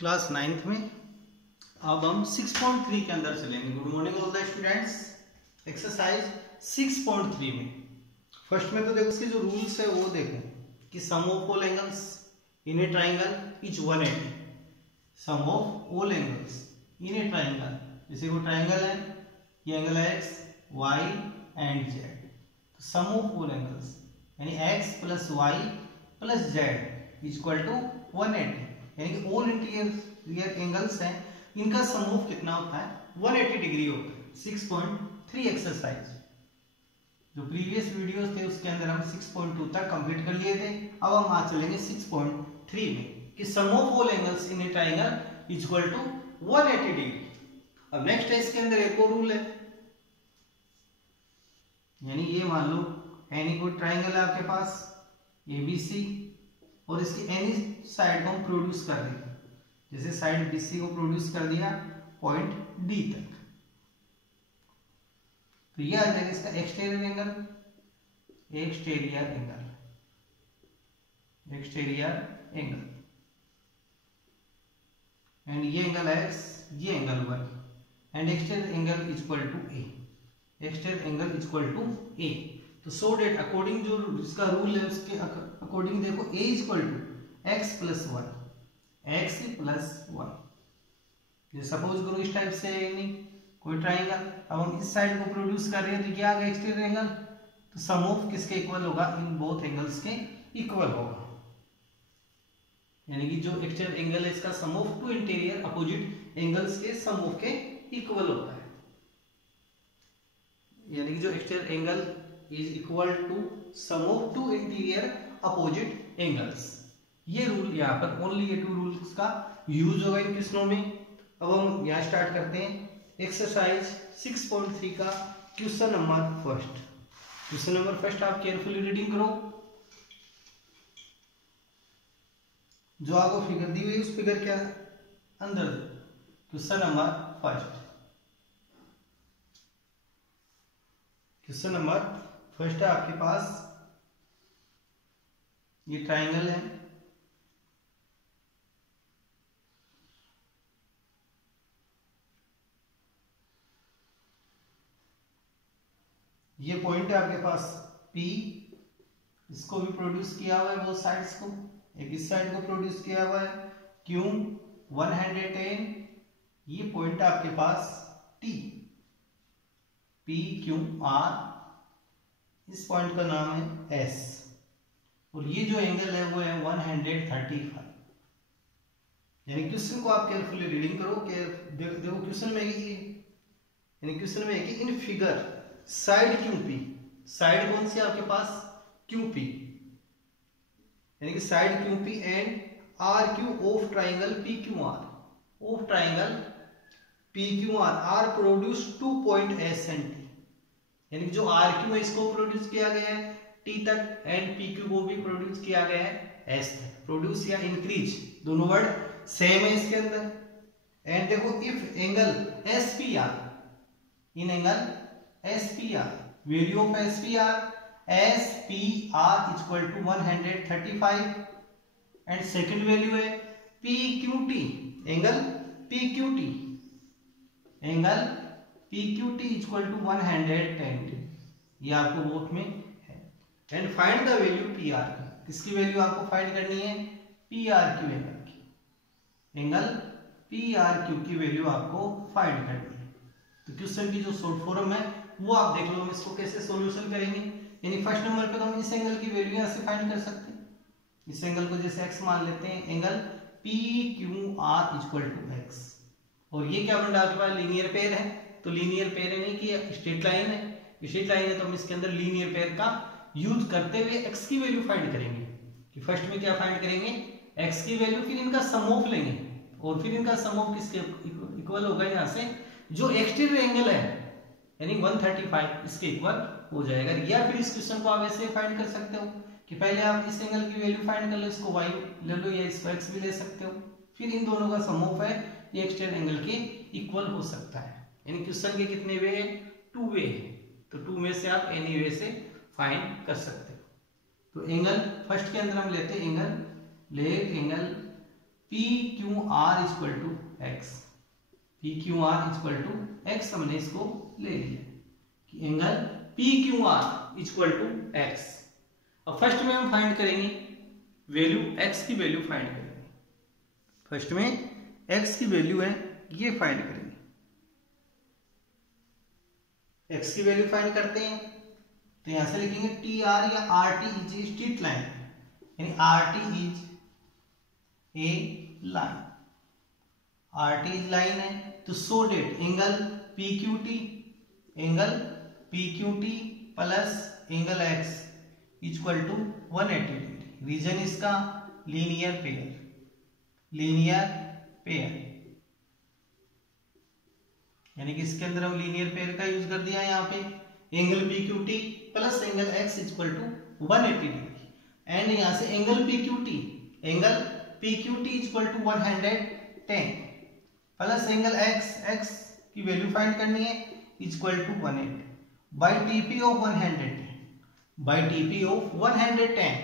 Class 9th में अब हम 6.3 के अंदर चलेंगे। Good morning all the students. Exercise 6.3 में फर्स्ट में तो देखो इसके जो रूल्स है वो देखो कि sum of all angles in a triangle is 180। Sum of all angles in a triangle, जैसे वो ट्राइंगल है, ये एंगल है एक्स वाई एंड जेड, तो सम ऑफ ऑल एंगल्स यानी X plus Y plus Z is equal to 180, यानी कि all interior angles हैं, इनका सम ऑफ कितना होता है 180 डिग्री होता है। 6.3 एक्सरसाइज जो प्रीवियस वीडियोस थे उसके अंदर हम 6.2 तक कंप्लीट कर लिए थे। अब हम आज चलेंगे 6.3 में कि sum of all angles in a triangle is equal to 180 degree. अब नेक्स्ट है इसके अंदर एक और रूल है, यानी ये मान लो एनी कोई ट्राइंगल है आपके पास ABC और इसकी एनी साइड को हम प्रोड्यूस कर देंगे, जैसे साइड BC को प्रोड्यूस कर दिया पॉइंट D तक, तो ये आ जाएगा इसका exterior angle, exterior angle and ये एंगल है ये angle 1 and exterior angle is equal to A, exterior angle is equal to A। तो सो डेट अकॉर्डिंग जो इसका रूल है उसके अकॉर्डिंग देखो A is equal to x plus 1, x plus 1। जैसे सपोज करो इस टाइप से नहीं कोई ट्राइंगल, अब हम इस साइड को प्रोड्यूस कर रहे हैं तो क्या आ गया एक्सटीरियर एंगल, तो सम ऑफ किसके इक्वल होगा, इन बोथ एंगल्स के इक्वल होगा, यानी कि जो एक्सटीरियर एंगल है इसका sum of two interior opposite angles के सम ऑफ के इक्वल होता है, यानी कि जो exterior angle is equal to sum of two interior opposite angles. ये रूल यहाँ पर ओनली ये टू रूल्स का यूज होगा इन क्वेश्चनों में। अब हम यहाँ स्टार्ट करते हैं एक्सरसाइज 6.3 का question number first. Question number first आप केयरफुली रीडिंग करो, जो आपको फिगर दी हुई है उस फिगर के अंदर question number first. Question number first है आपके पास, ये ट्राइंगल है, ये पॉइंट है आपके पास P, इसको भी प्रोड्यूस किया हुआ है, वो साइड्स को, एक इस साइड को प्रोड्यूस किया हुआ है Q 110, ये पॉइंट है आपके पास T, PQR, इस पॉइंट का नाम है S, और ये जो एंगल है वो है 135। यानी क्वेश्चन को आप केयरफुली रीडिंग करो कि देखो क्वेश्चन में यानी क्वेश्चन में है कि in figure side QP, side कौन सी आपके पास QP, यानी कि side QP and RQ of triangle PQR, of triangle PQR are produce 2 point S and T, यानी कि जो RQ है इसको प्रोड्यूस किया गया है T तक एंड PQ को भी प्रोड्यूस किया गया है S तक। प्रोड्यूस या इंक्रीज दोनों वर्ड सेम है इसके अंदर। एंड देखो if angle SPR, in angle SPR, value of SPR is equal to 135 and second value है PQT, angle PQT is equal to 110, ये आपको बोथ में है। And find the value PR की, किसकी वैल्यू आपको फाइंड करनी है PRQ एंगल की, एंगल PRQ की वैल्यू आपको फाइंड करनी है। तो क्वेश्चन की जो शॉर्ट फॉर्म है वो आप देख लो, हम इसको कैसे सॉल्यूशन करेंगे। यानी फर्स्ट नंबर पे तो हम इस एंगल की वैल्यू यहां से फाइंड कर सकते हैं, इस एंगल को जैसे x मान लेते हैं, angle PQR is equal to x, और ये क्या बन रहा है आपके पास लीनियर पेयर है, तो लीनियर पेयर है नहीं कि स्ट्रेट लाइन है, स्ट्रेट लाइन है तो हम इसके अंदर लीनियर पेयर का यूज करते हुए x की वैल्यू फाइंड करेंगे। कि फर्स्ट में क्या फाइंड करेंगे x की वैल्यू, फिर इनका सम ऑफ लेंगे और फिर इनका सम ऑफ किसके इक्वल होगा, यहाँ से जो एक्सटीरियर एंगल है यानी 135 इसके इक्वल हो जाएगा। या फिर इस क्वेश्चन को आप ऐसे फाइंड कर सकते हो कि पहले आप इस एंगल की वैल्यू फाइंड कर लो, इसको y ले लो या इसको x भी ले सकते हो, फिर इन दोनों का सम ऑफ है ये एक्सटीरियर एंगल के इक्वल हो सकता है। यानी क्वेश्चन के कितने वे है, 2 वे है, तो 2 में से आप एनी वे से फाइंड कर सकते हो। तो एंगल फर्स्ट के अंदर हम लेते हैं angle, let angle P Q R equal to X, P Q R equal to X हमने इसको ले लिया कि angle P Q R equal to X. अब फर्स्ट में हम फाइंड करेंगे वैल्यू, एक्स की वैल्यू फाइंड करेंगे। फर्स्ट में एक्स की वैल्यू है ये फाइंड करेंगे। एक्स की वैल्यू फाइंड करते हैं तो यहां से लिखेंगे टी आर या R T is a straight line, यानी R T is a line, R T is line है तो so that angle P Q T, angle P Q T plus angle X equal to 180 degree. Reason इसका linear pair, linear pair, यानी कि इसके अंदर हम linear pair का use कर दिया है यहाँ पे। Angle P Q T plus angle X equal to 180 degree and यहाँ से angle P Q T, angle P Q T equal to 110 plus angle X, X की वैल्यू फाइंड करनी है equal to 180 by TP of 110, by TP of 110,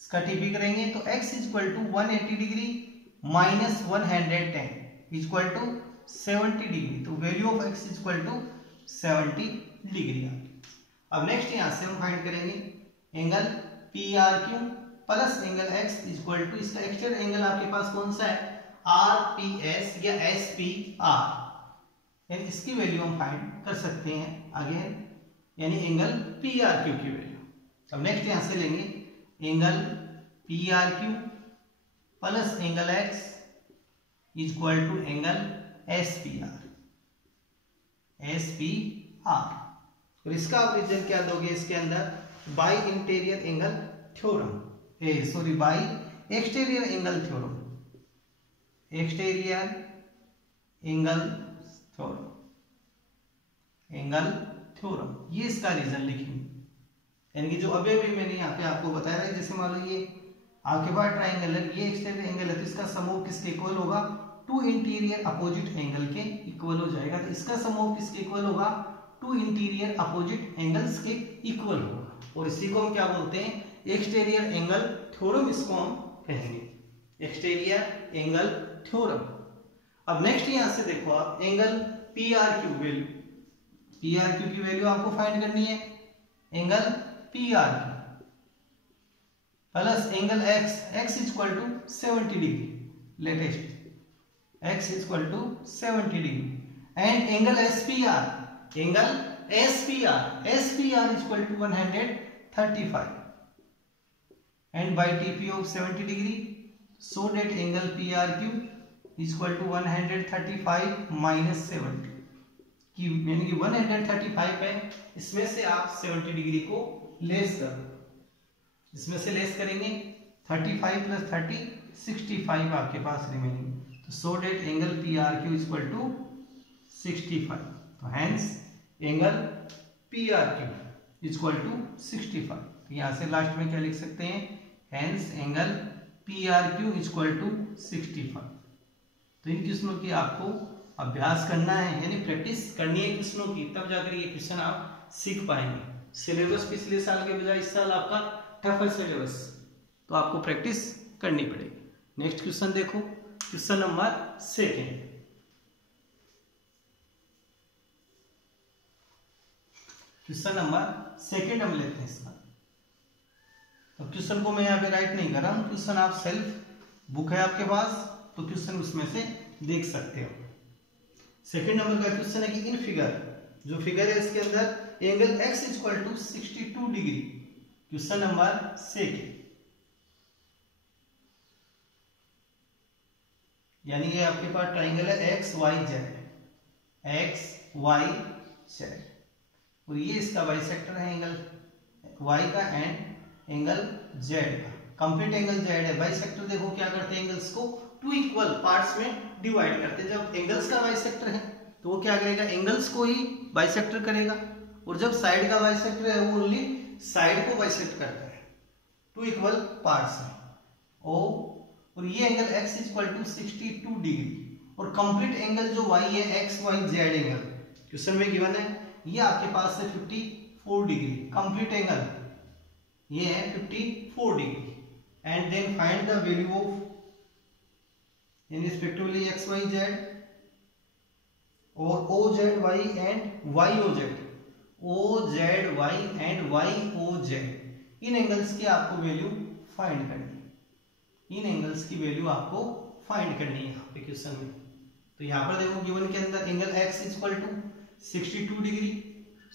इसका TP करेंगे तो x equal to 180 degree minus 110 equal to 70 degree, तो value of x equal to 70 degree. अब next यहां से हम फाइंड करेंगे angle P R Q plus angle x equal to, इसका एक्सटेंड एंगल आपके पास कौन सा है आर पी एस या एस पी आर, यानी इसकी वैल्यू हम फाइंड कर सकते हैं अगेन, यानी एंगल पी आर क्यू की वैल्यू। अब नेक्स्ट यहां से लेंगे angle P R Q plus angle X equal to angle S P R, S P R, और इसका आप रीजन क्या दोगे इसके अंदर by interior angle theorem, sorry by exterior angle theorem, exterior angle theorem, angle theorem, ये इसका reason लिखेंगे। यानी कि जो अभी मैंने यहाँ पे आपको बताया है, जैसे मान लो ये आपके पास ट्राइंगल है, ये एक्सटीरियर एंगल है तो इसका सम ऑफ किसके इक्वल होगा, टू इंटीरियर अपोजिट एंगल के इक्वल हो जाएगा। तो इसका सम ऑफ किसके इक्वल होगा, टू इंटीरियर अपोजिट एंगल्स के इक्वल होगा, और इसी को हम क्या बोलते हैं एक्सटीरियर एंगल थ्योरम, इसको हम कहेंगे एक्सटीरियर एंगल थ्योरम। अब नेक्स्ट यहां से देखो आप angle P R Q value, P R Q की वैल्यू आपको फाइंड करनी है angle P R Q plus angle X, X equal to 70 degree, latest x equal to 70 degree and angle S P R, angle S P R, S P R equal to 135 and by TP of 70 degree, so that angle P R Q equal to 135 minus 70 की, यानी कि 135 है, इसमें से आप 70 degree को less कर दो, इसमें से लेस करेंगे 35 प्लस 30 65 आपके पास रिमेनिंग, तो so that angle P R Q equal to 65, तो hence angle P R Q equal to 65। तो यहां से लास्ट में क्या लिख सकते हैं, hence angle P R Q equal to 65। तो इन क्वेश्चनों की आपको अभ्यास करना है, यानी प्रैक्टिस करनी है क्वेश्चनों की, तब जाकर ये क्वेश्चन आप सीख पाएंगे। सिलेबस पिछले साल के बजाय इस साल आपका टफ है सिलेबस, तो आपको प्रैक्टिस करनी पड़ेगी। नेक्स्ट क्वेश्चन देखो, क्वेश्चन नंबर 2, क्वेश्चन नंबर 2 हम लेते हैं इसका। तो क्वेश्चन को मैं यहाँ पे राइट नहीं कर रहा हूँ, क्वेश्चन आप सेल्फ बुक है आपके पास, तो क्वेश्चन उसमें से देख सकते हो। 2 नंबर का क्वेश्चन है कि इन फिगर, जो फिगर है इसके अंदर angle x equal to 62 degree, question number 2, यानी ये आपके पास ट्राइंगल है X Y Z, X Y Z, और ये इसका बाइसेक्टर है एंगल वाई का एंड एंगल जेड का, कंप्लीट एंगल जेड है। बाइसेक्टर देखो क्या करते हैं, एंगल्स को 2 इक्वल पार्ट्स में डिवाइड करते हैं। जब एंगल्स का बाइसेक्टर है तो वो क्या करेगा, एंगल्स को ही बाइसेक्टर करेगा, और जब साइड का बाइसेक्टर है वो ओनली साइड को बाइसेक्ट करता है, 2 इक्वल पार्ट्स में। और ये angle x equal to 62 degree, और कंप्लीट एंगल जो y है X Y Z angle question में गिवन है, ये आपके पास है 54 डिग्री, कंप्लीट एंगल ये है 54 degree. And then find the value of in respectively X Y Z और O Z Y and Y O Z, O Z Y and Y O Z, in angles की आपको value find करनी है। इन angles की value आपको find करनी है यहाँ पे क्वेश्चन में। तो यहाँ पर देखो गिवन के अंदर angle x equal to 62 degree,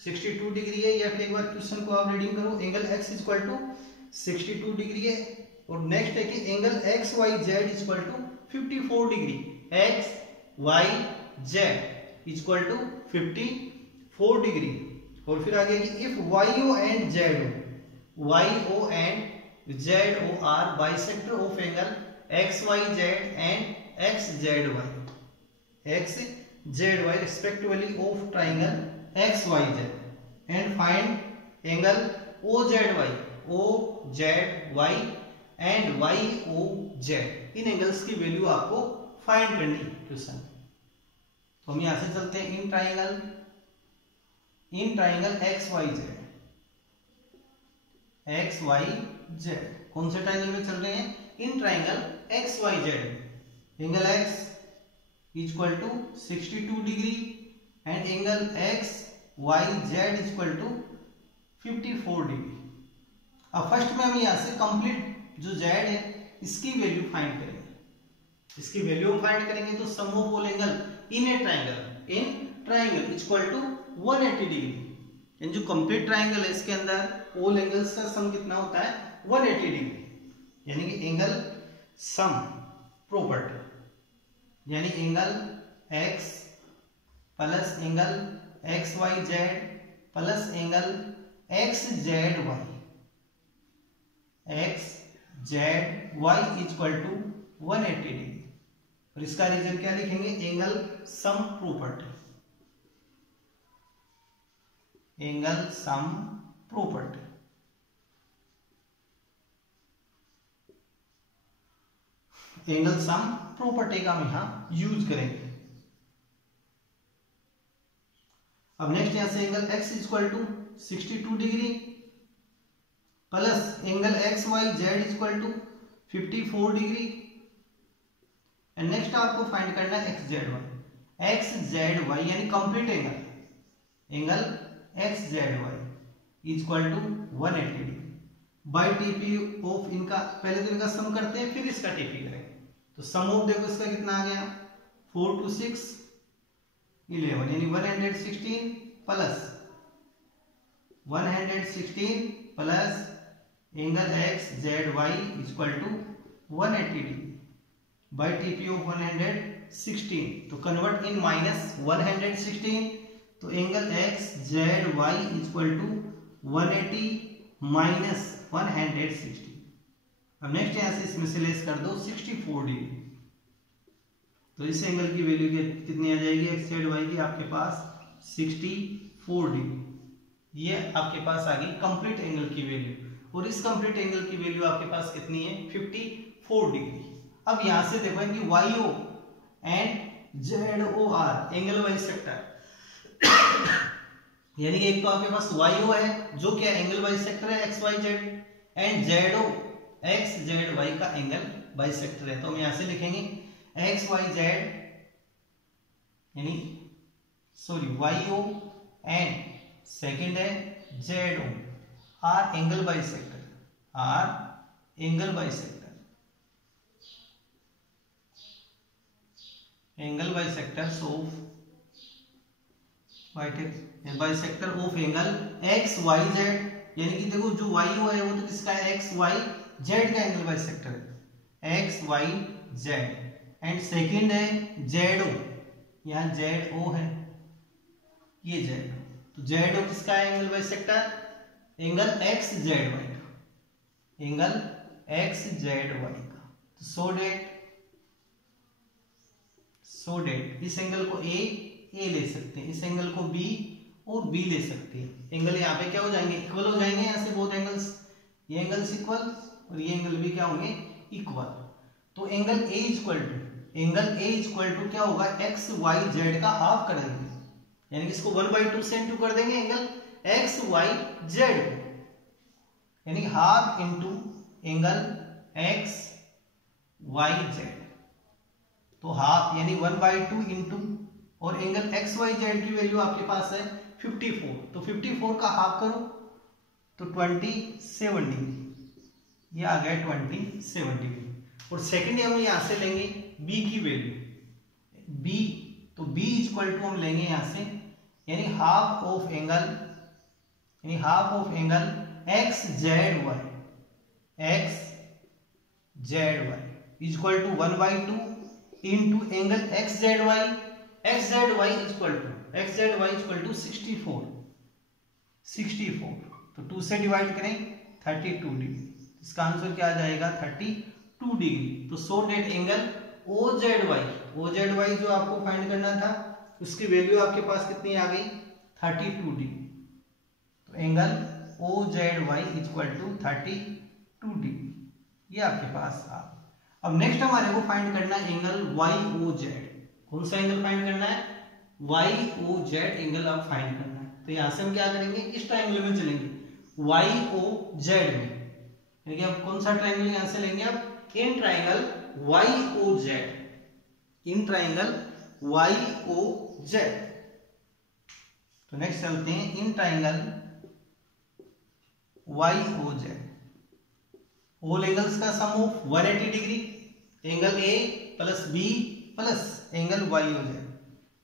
62 degree है, या फिर एक बार क्वेश्चन को आप रीडिंग करो, angle x equal to 62 degree है। और नेक्स्ट है कि angle X Y Z equal to 54 degree, X Y Z equal to 54 degree. और फिर आगे कि if Y O and Z O, Y O and Z O are bisector of angle X Y Z and X Z Y, X Z Y respectively of triangle X Y Z, and find angle O Z Y, O Z Y and Y O Z, in angles की value आपको find करनी है question. तो हम यहां से चलते हैं in triangle X Y Z, X Y Z, कौन से ट्राइंगल में चल रहे हैं? In triangle X Y Z, angle X equal to 62 degree and angle X Y Z equal to 54 degree. अब फर्स्ट में हम यहां से कंप्लीट जो z है इसकी वैल्यू फाइंड करेंगे, इसकी वैल्यू फाइंड करेंगे तो sum of all angle in a triangle, in triangle equal to 180 degree, इन जो कंप्लीट ट्राइंगल है इसके अंदर ऑल एंगल्स का सम कितना होता है? 180 डिग्री, यानी कि एंगल सम प्रॉपर्टी, यानी angle x plus angle X Y Z plus angle X Z Y, X Z Y equal to 180 degree. और इसका रीजन क्या लिखेंगे? Angle sum property, angle sum property. Angle sum property का हम यहां use करेंगे। अब नेक्स्ट यहां से angle x equal to 62 degree plus angle X Y Z equal to 54 degree, and next आपको फाइंड करना है X Z Y, X Z Y यानी complete angle, angle X Z Y equal to 180 degree by TP of इनका, पहले तो इनका सम करते हैं फिर इसका टीपी करेंगे। तो सम ऑफ देखो इसका कितना आ गया? 4 to 6 11, यानी 116 plus 116 plus angle X Z Y equal to 180 degree by TP of 116। तो कन्वर्ट इन माइनस 116, तो angle X Z Y equal to 180 minus 160। अब नेक्स्ट यहां से इसमें से लेस कर दो 64 डिग्री, तो इस एंगल की वैल्यू कितनी आ जाएगी एक्स जेड वाई की? आपके पास 64 डिग्री। ये आपके पास आ गई कंप्लीट एंगल की वैल्यू, और इस कंप्लीट एंगल की वैल्यू आपके पास कितनी है? 54 डिग्री। अब यहां से देखो कि Y O and Z O are angle bisector, यानी कि एक तो आपके पास वाई ओ है जो क्या एंगल वाइज सेक्टर है X Y Z, and Z O X Z Y का एंगल बाई सेक्टर है। तो हम यहां से लिखेंगे एक्स वाई जेड यानी sorry Y O and second है Z O are angle bisector, are angle bisector, angle bisector of bisector of angle X Y Z, यानी कि देखो जो वाई ओ है वो तो किसका है? एक्स वाई जेड का एंगल बाई सेक्टर है, X Y Z, and second है जेड ओ, यहां जेड ओ है, ये जेड, तो जेड ओ किसका है angle bisector? Angle X Z Y का, एंगल एक्स जेड वाई का। तो सो डेट इस एंगल को ए ले सकते हैं, इस एंगल को बी और बी ले सकते हैं। एंगल यहाँ पे क्या हो जाएंगे? इक्वल हो जाएंगे यहाँ से बोथ एंगल्स, ये एंगल्स इक्वल और ये एंगल भी क्या होंगे? इक्वल। तो एंगल ए इक्वल टू क्या होगा? एक्स वाई जेड का हाफ कर देंगे, यानी कि इसको 1/2 से इंटू कर देंगे एंगल एक्स वाई जेड, यानी half into angle X Y Z, तो हाफ यानी 1/2 इंटू, और एंगल एक्स वाई जेड की वैल्यू आपके पास है 54, तो 54 का हाफ करो तो 27 डिग्री, ये आ गया 27 डिग्री। और सेकेंड हम यहां से लेंगे बी की वैल्यू, बी, तो बी इक्वल टू हम लेंगे यहां से यानी half of angle X Z Y, X Z Y equal to 1/2 into angle X Z Y, X Z Y equal to 64, तो 2 से डिवाइड करें 32 डिग्री, इसका आंसर क्या आ जाएगा 32 डिग्री। तो so that angle O Z Y जो आपको find करना था उसकी वैल्यू आपके पास कितनी आ गई 32 डिग्री, तो angle O Z Y equal to 32 degree, ये आपके पास था। अब नेक्स्ट हमारे को फाइंड करना है एंगल वाई ओ जेड। कौन सा एंगल फाइंड करना है, वाई ओ जेड एंगल आप फाइंड करना है। तो यहां से हम क्या करेंगे, इस ट्रायंगल में चलेंगे वाई ओ जेड में, यानी अब कौन सा ट्रायंगल यहां से लेंगे, अब in triangle Y O Z, in triangle Y O Z. तो नेक्स्ट चलते हैं in triangle Y O Z, all angles का sum of 180 degree, angle A plus B plus angle Y O Z,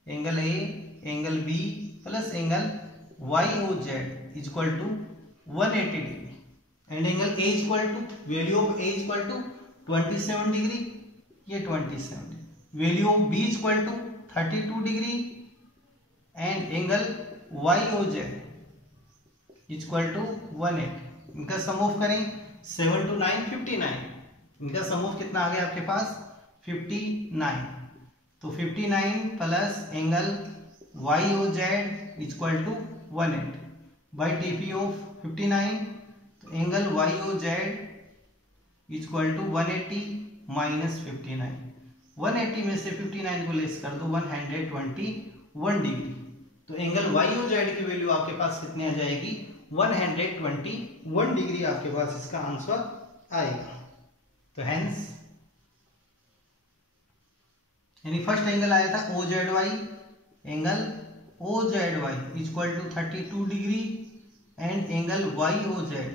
angle A angle B plus angle Y O Z equal to 180 degree, and angle A equal to, value of A equal to 27 degree, ये 27 degree, value of B equal to 32 degree, and angle Y O Z equal to 180। इनका सम of करें 7 to 9 59, इनका सम of कितना आ गया आपके पास 59, तो 59 plus angle Y O Z equal to 180 by TP of 59, तो angle Y O Z equal to 180 minus 59, 180 में से 59 को लेस कर दो 121 डिग्री, तो एंगल वाई ओ जेड की वैल्यू आपके पास कितनी आ जाएगी 121 डिग्री आपके पास इसका आंसर आएगा। तो हेंस यानी फर्स्ट एंगल आया था O Z Y, angle O Z Y equal to 32 degree, and angle Y O Z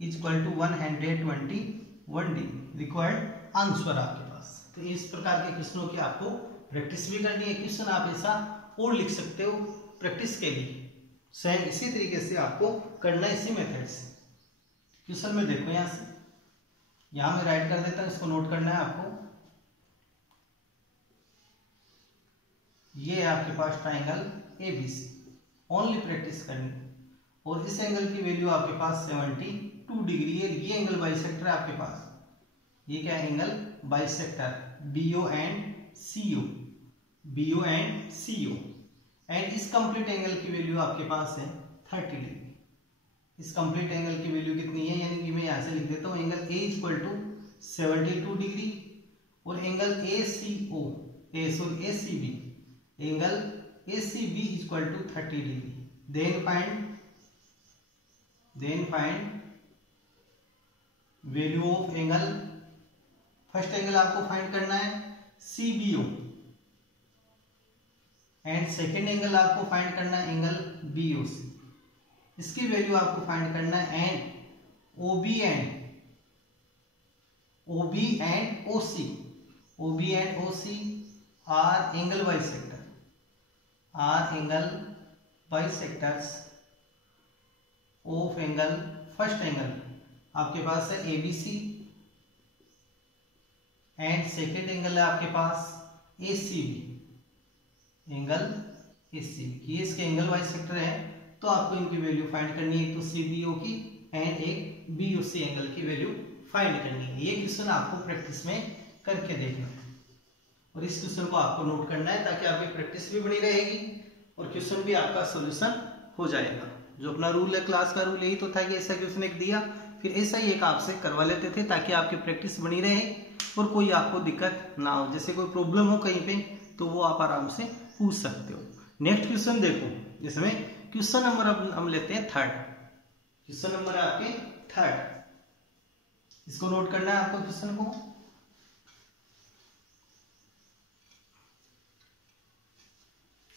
equal to 121 degree, required answer आपके पास। तो इस प्रकार के क्वेश्चनों की आपको प्रैक्टिस भी करनी है, क्वेश्चन आप ऐसा और लिख सकते हो प्रैक्टिस के लिए, सेम इसी तरीके से आपको करना है, इसी मेथड से। क्वेश्चन में देखो यहां से, यहां मैं राइट कर देता हूं, इसको नोट करना है आपको। ये है आपके पास ट्रायंगल एबीसी, ओनली प्रैक्टिस करनी, और इस एंगल की वैल्यू आपके पास 72 डिग्री है। ये एंगल बाइसेक्टर है आपके पास, ये क्या angle bisector B O and C O, B O and C O, and इस कंप्लीट एंगल की वैल्यू आपके पास है 30 डिग्री। इस कंप्लीट एंगल की वैल्यू कितनी है, यानी कि मैं यहां से लिख देता हूं angle A equal to 72 degree, और angle ACO ACB, angle ACB equal to 30 degree. Then find value of angle, first angle आपको फाइंड करना है सीबीओ, एंड सेकेंड एंगल आपको फाइंड करना है एंगल बीओसी, इसकी वैल्यू आपको फाइंड करना है, and OB and OC are angle bisectors of angle, first angle आपके पास है एबीसी, एंड सेकेंड एंगल है आपके पास एसीबी, एंगल एसीबी, ये इसके एंगल बाइसेक्टर है। तो आपको इनकी वैल्यू फाइंड करनी है, एक तो सीबीओ की एंड एक बीओसी एंगल की वैल्यू फाइंड करनी है। ये क्वेश्चन आपको प्रैक्टिस में करके देखना है, और इस क्वेश्चन को आपको नोट करना है ताकि आपकी प्रैक्टिस भी बनी रहेगी और क्वेश्चन भी आपका सॉल्यूशन हो जाएगा। जो अपना रूल है, क्लास का रूल यही तो था कि ऐसा क्वेश्चन एक दिया, फिर ऐसा ही एक आपसे करवा लेते थे ताकि आपकी प्रैक्टिस बनी रहे और कोई आपको दिक्कत ना हो। जैसे कोई प्रॉब्लम हो कहीं पे तो वो आप आराम से पूछ सकते हो। नेक्स्ट क्वेश्चन देखो, इसमें क्वेश्चन नंबर अब हम लेते हैं थर्ड, क्वेश्चन नंबर है आपके थर्ड, इसको नोट करना है आपको क्वेश्चन को।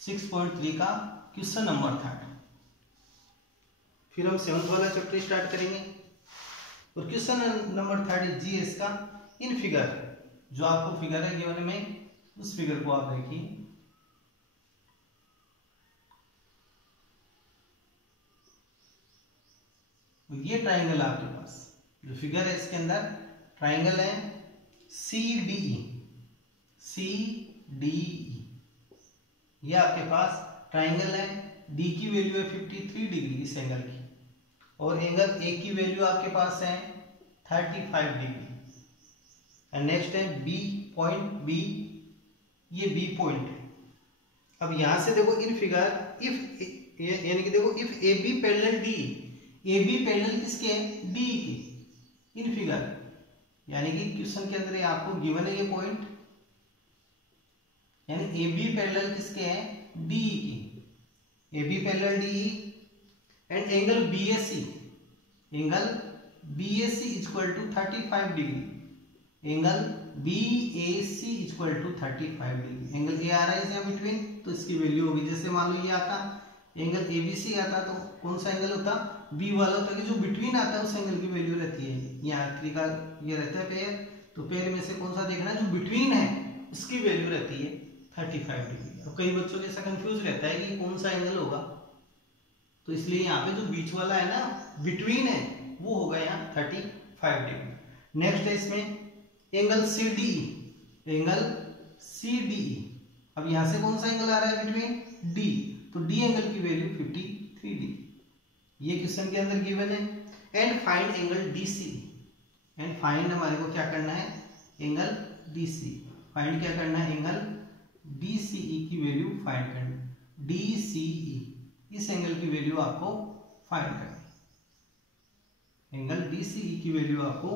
6.3 का क्वेश्चन नंबर 3। फिर हम 7th वाला चैप्टर स्टार्ट करेंगे और क्वेश्चन नंबर 3 जीएस का इन फिगर, जो आपको फिगर है गिवन में, उस फिगर को आप देखिए। ये ट्राइंगल आपके पास जो फिगर है, इसके अंदर ट्राइंगल है CDE, ये आपके पास ट्राइंगल है। डी की वैल्यू है 53 डिग्री इस एंगल की, और एंगल ए की वैल्यू आपके पास है 35 डिग्री। एंड नेक्स्ट है बी पॉइंट, बी, ये बी पॉइंट है। अब यहां से देखो इन फिगर, इफ यानी कि देखो if A B parallel D, A B parallel किसके है, डी के। इन फिगर यानी कि क्वेश्चन के अंदर आपको गिवन है ये पॉइंट, यानी ए बी पैरेलल किसके है, डी की, A B parallel D. And angle BAC, angle BAC equal to 35 degree, angle BAC equal to 35 degree. Angle A आ रहा है इसमें बिटवीन, तो इसकी वैल्यू होगी, जैसे मान लो ये आता एंगल एबीसी आता, तो कौन सा एंगल होता, बी वाला होता, कि जो बिटवीन आता है उस एंगल की वैल्यू रहती है। यहाँ त्रिका ये रहता है पेयर, तो पेयर में से कौन सा देखना है, जो बिटवीन है उसकी वैल्यू रहती है 35 डिग्री। अब कई बच्चों को ऐसा कंफ्यूज रहता है कि कौन सा एंगल होगा, तो इसलिए यहाँ पे जो बीच वाला है ना, बिटवीन है, वो होगा यहाँ 35 डिग्री। नेक्स्ट है इसमें एंगल CDE, एंगल CDE। अब यहां से कौन सा एंगल आ रहा है बिटवीन, डी, तो डी एंगल की वैल्यू 53 डिग्री, ये क्वेश्चन के अंदर गिवन है। And find angle DCE, and find हमारे को क्या करना है, एंगल DCE। फाइंड क्या करना है, एंगल DCE की वैल्यू फाइंड करनी है। DCE, इस एंगल की वैल्यू आपको फाइंड करनी है, एंगल DCE की वैल्यू आपको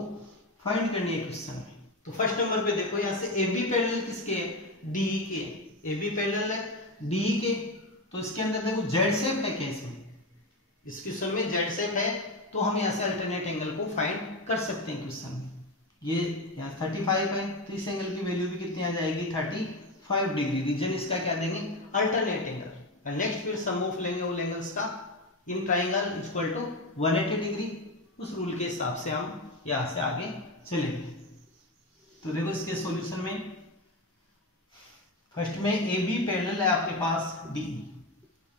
फाइंड करनी है क्वेश्चन में। तो फर्स्ट नंबर पे देखो, यहां से AB पैरेलल किसके है, DE के, AB पैरेलल है DE के, तो इसके अंदर देखो जेड शेप है क्या, इसमें इस क्वेश्चन में जेड शेप है, तो हम यहाँ से अल्टरनेट एंगल को फाइंड कर सकते हैं क्वेश्चन में। ये यहाँ 35 है, तो इस एंगल की वैल्यू भी कितनी आ जाएगी, 35 डिग्री। रीजन इसका क्या देंगे, अल्टरनेट एंगल। नेक्स्ट फिर सम ऑफ लेंगे ऑल एंगल्स का in triangle equal to 180 degree. उस रूल के हिसाब से हम यहाँ से आगे चलेंगे। तो देखो इसके सॉल्यूशन में फर्स्ट में ए बी पैरेलल है आपके पास डी,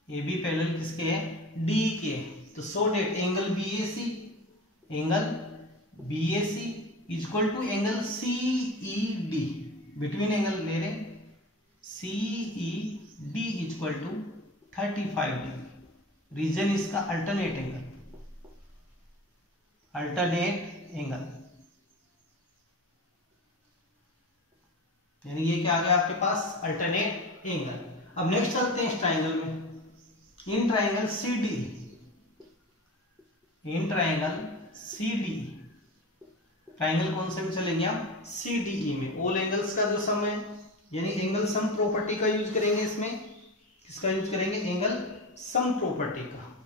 ए बी पैरेलल किसके है, डी के। तो so that angle BAC, angle BAC equal to angle CED, between angle ले रहे CED equal to 35 degree. Reason इसका अल्टरनेट एंगल, अल्टरनेट एंगल, यानी ये क्या आ गया आपके पास, अल्टरनेट एंगल। अब नेक्स्ट चलते हैं इस ट्राइंगल में। In triangle CDE, in triangle CDE, triangle कौन से में चलेंगे हम, CDE में। ऑल एंगल्स का जो सम है, यानी एंगल सम प्रॉपर्टी का यूज करेंगे इसमें। किसका यूज करेंगे, एंगल सम प्रॉपर्टी का।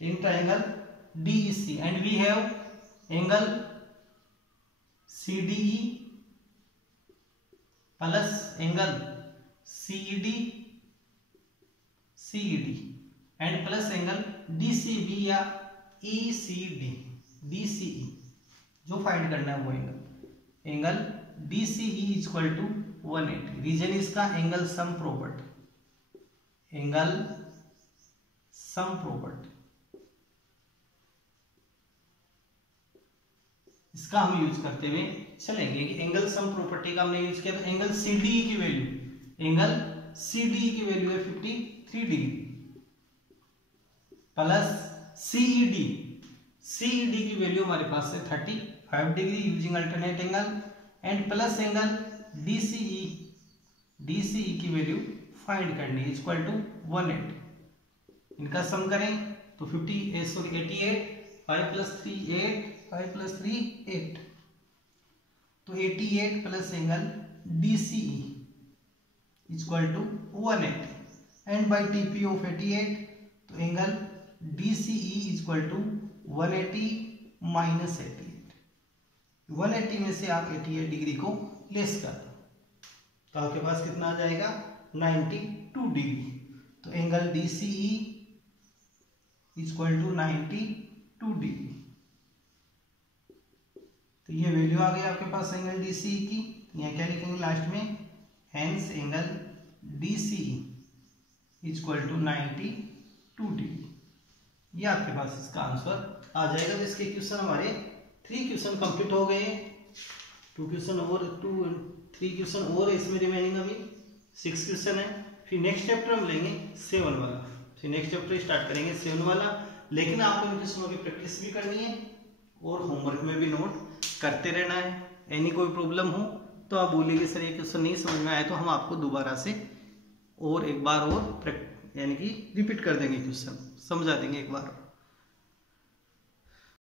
In triangle DEC and we have angle CDE plus angle CED and plus angle DCB या ECD, DCE जो फाइंड करना है वो angle DCE equal to 180। Reason इसका angle sum property, angle sum property, इसका हम use करते हुए चलेंगे कि एंगल सम प्रॉपर्टी का हमने यूज किया। तो एंगल CDE की वैल्यू, एंगल CDE की वैल्यू है 53 डिग्री प्लस CED की वैल्यू हमारे पास है 35 degree using alternate angle, and plus angle DCE की वैल्यू फाइंड करनी है इक्वल टू 180। इनका सम करें तो 88, 5 प्लस 3 8, 5 प्लस 3 8, तो 88 plus angle DCE equal to 180 and by TP of 88, तो angle DCE equal to 180 minus 88। 180 में से आप 88 डिग्री को लेस कर दो, तो आपके पास कितना आ जाएगा, 92 डिग्री। तो angle DCE equal to 92 degree. तो ये वैल्यू आ गई आपके पास एंगल DCE की। यहाँ क्या लिखेंगे लास्ट में, hence angle DCE equal to 92 degree. ये आपके पास इसका आंसर आ जाएगा। तो इसके क्वेश्चन हमारे 3 क्वेश्चन कंप्लीट हो गए। 3 क्वेश्चन और इसमें रिमेनिंग अभी 6 क्वेश्चन है। फिर नेक्स्ट चैप्टर हम लेंगे 7 वाला। फिर नेक्स्ट चैप्टर स्टार्ट करेंगे 7 वाला। लेकिन आपको इन क्वेश्चनों की प्रैक्टिस भी करनी है और होमवर्क में भी नोट करते रहना है। एनी कोई प्रॉब्लम हो तो आप बोलिए कि सर ये क्वेश्चन नहीं समझ में आया, तो हम आपको दोबारा से और एक बार और यानी कि रिपीट कर देंगे, क्वेश्चन समझा देंगे एक बार।